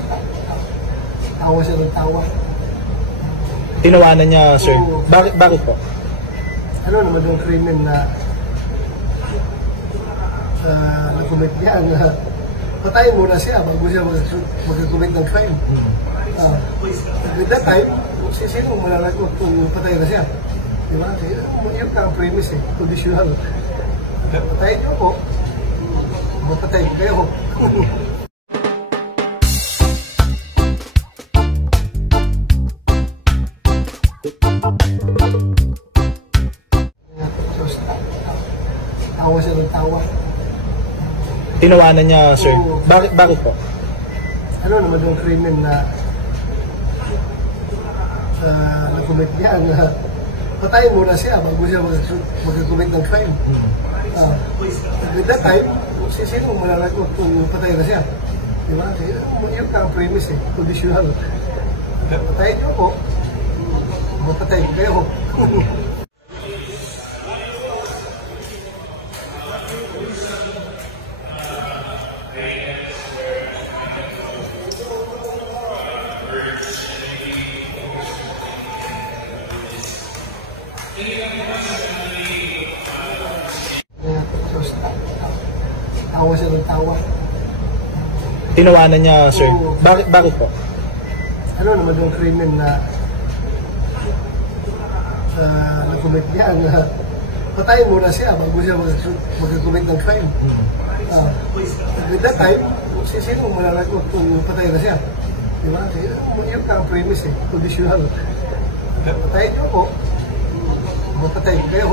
Tapos tawa siya ng tawa. Tinawanan niya, sir. Oo. Bakit po? Ano naman yung krimen na na-commit niya na patayin muna siya bago siya mag-commit ng crime. At that time, sino malalagot kung patayin na siya? Diba? Yun ang premise eh, conditional. Patayin niyo po, mapatayin ko kayo. Tawa siya ng tawa. Tinawanan niya, sir. Oo. Bakit po? Ano naman yung krimen na na-commit niya na patayin muna siya bago siya mag-commit ng crime. At that time, sino malalagot kung patayin na siya? Diba? Yun ang premise eh, conditional. Patayin niyo po, mapatayin ko kayo. Tawa siya ng tawa. Tinawanan niya, sir. Oo. Bakit po? Ano naman yung krimen na na-commit niya na patayin muna siya bago siya mag-commit ng crime. At that time, sino malalagot kung patayin na siya? Diba? Yun ang premise eh, conditional. Patayin niyo po, mapatayin ko kayo.